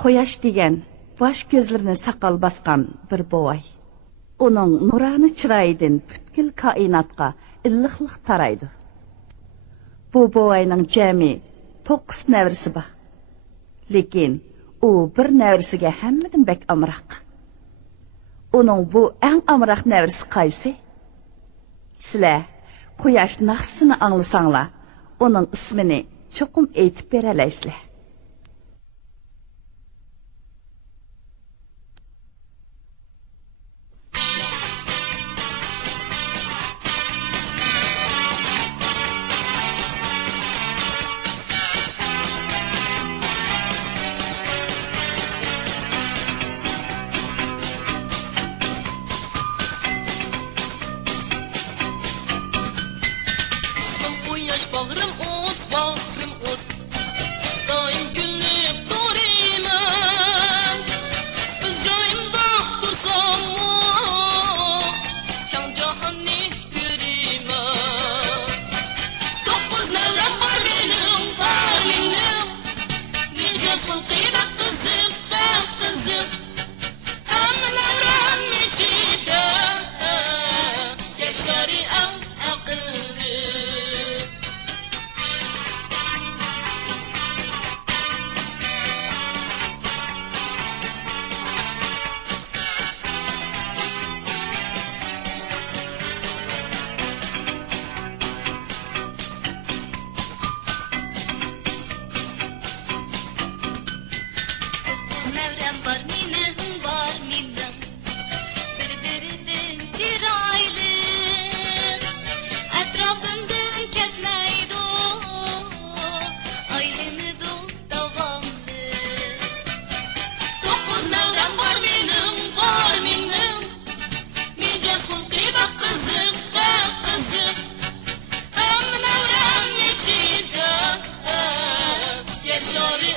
Quyash degan bosh ko'zlarini saqal basgan bir bovay. Uning nurani chiroyidan butkul koinotga illiqlik taraydi. Bu bovayning jami 9 nevrisi bor. Lekin u bir nevrisiga hammadan bek amroq. Uning bu eng amroq nevrisi qaysi? Sizlar Quyash Naxshsini anglasanglar, uning ismini cho'qim aytib beralaysizlar. Bağrım ot, daim gülüp durayım. Biz yayımda tutsam o, kan cahanni göreyim. 9 nevrim var benim, nice kıymet kızım, hem nevrim içinde, yaşarı akıllı. Nevrem var minin, birbirinden çiraylı, etrafımdan ketmeydi aylını davamlı. 9 nevrem var minin, micaz hulki bak kızım, hem nevrem içinde, yaşarı